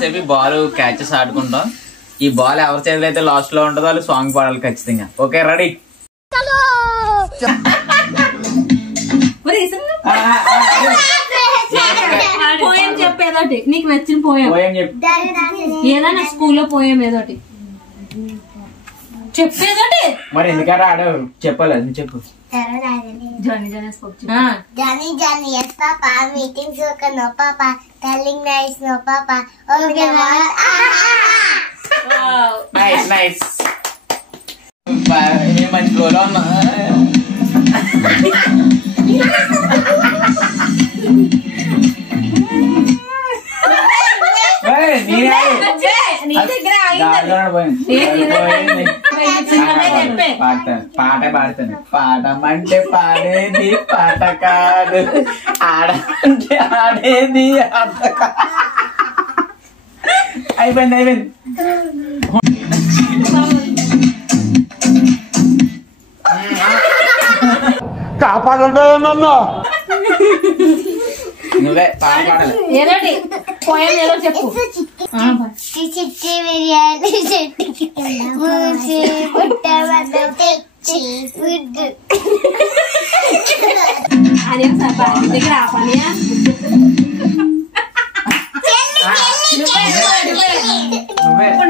చెప్పి ball catches ఆడుకుంటాం. ఈ బాల్ ఎవరి చేతిలో అయితే లాస్ట్ లో ఉంటుందో వాళ్ళు సాంగ్ పాడాలి ఖచ్చితంగా. Okay ready? పోయం చెప్పేదోటి నీకు నచ్చిన పోయం ఏదైనా స్కూల్లో పోయం ఏదోటి చెప్పేదోటి. మరి ఎందుకంటే ఆడ చెప్పాలి, అది చెప్పు. Johnny Johnny yes papa meeting circle no papa telling nice no papa okay nice nice. మంచి ఫ్లోలో ఉన్నా. పాట పాడతాను. పాడమంటే పాడేది పాట కాదు, ఆడంటే ఆడేది అంత కాదు. అయిపోయింది అయిపోయింది. కాపాడన్నా నువ్వే పాట పాడాలి. ఏదోటి పోయం ఏదో చెప్పు. అదేం సార్ బాగా దగ్గర ఆ పనియా.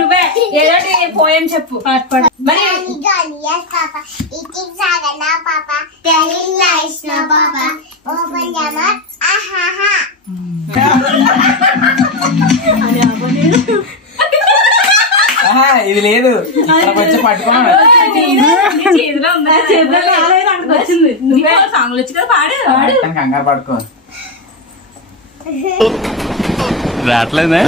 నువ్వే ఏదోటి పోయం చెప్పు. మరి ఇది లేదు, వచ్చి పట్టుకోండి. కంగారు పడుకో. రావట్లేదా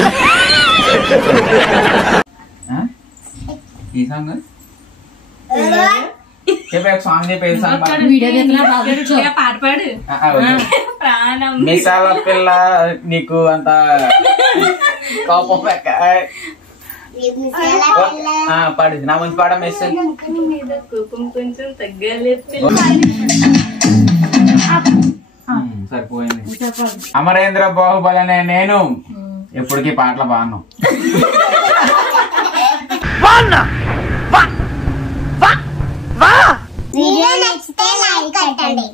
ఈ సాంగ్? చెప్పే సాంగ్ చెప్పే సాంగ్ పాట పాడు. మిసాల పిల్ల నీకు అంత కోపం పాడు. నా ముందు పాడ మెసేజ్ కొంచెం తగ్గాలి. సరిపోయింది. అమరేంద్ర బాహుబలి అనే నేను ఎప్పటికీ పాటలు బాను. వీడియో నచ్చితే లైక్ కొట్టండి.